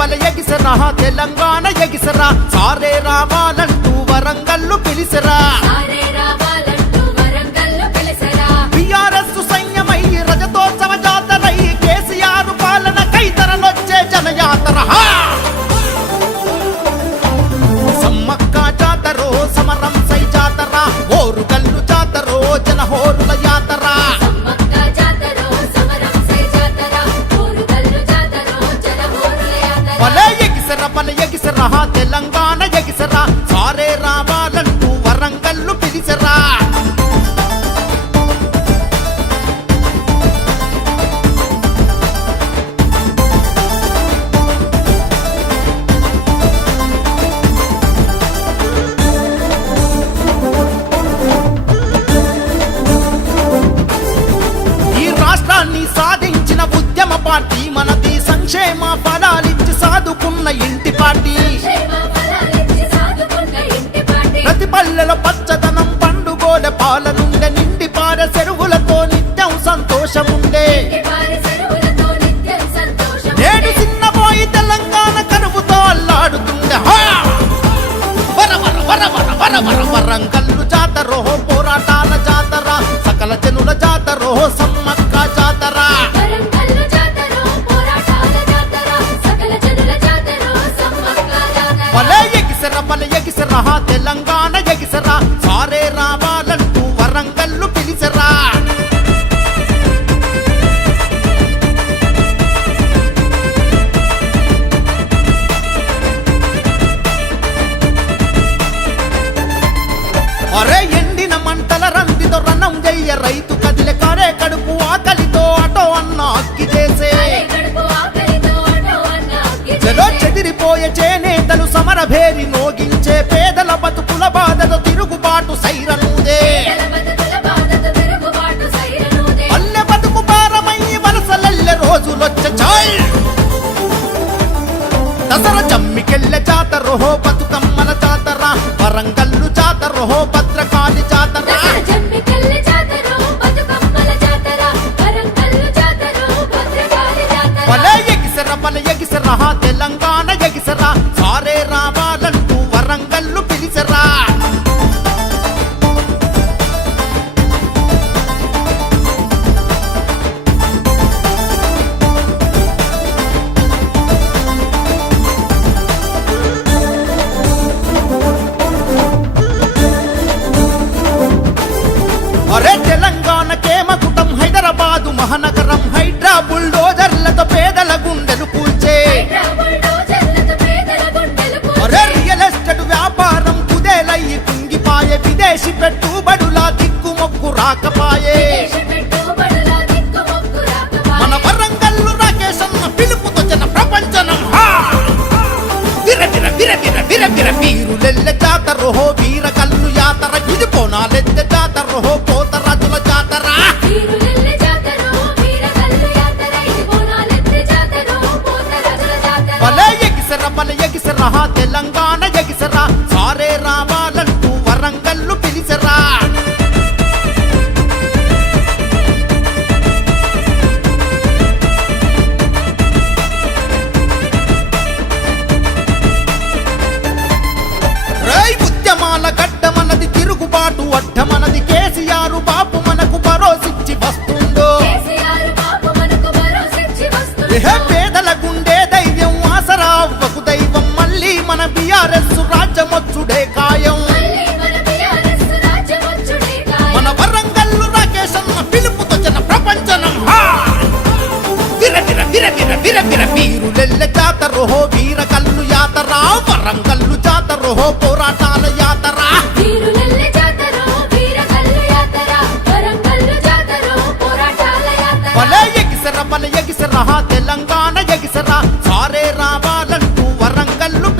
బల ఎగిసరా తెలంగాణ ఎగిసరా సారే రావాలంటూ వరంగల్లు పిలిసరా. மகா தெலங்கான వరం వరం కల్లు జాతరో పోరాటాల జాతర సకల జను మానభేరి నోగించే పేదల బతుకుల బాధలు తిరుగుబాటు సైరనుదే. పల్లె బతుకు భారమయ్యి వలసలల్లె రోజులొచ్చ చాయ్. దసర జమ్మికెళ్ళె జాతరహో బతుకమ్మల జాతర. వరంగల్లు జాతరహో భద్రకాళి జాతర. జమ్మికెళ్ళె గుండెలు భలే ఎగిసెర భలే ఎగిసెర తెలంగాణ ఎగిసెర సారే రావాలంటూ వరంగల్లు పిలిసెరా ఉద్యమాల గడ్డమన్నది తిరుగుబాటు అడ్డమన్నది కేసీఆర్ బా రోహో వీర కల్లు యాతరా వరంగల్లు జాతర జాతరోహో పోరాటాల యాతరా. తెలంగాణ ఎగిసరా సారే రావాలంటూ వరంగల్లు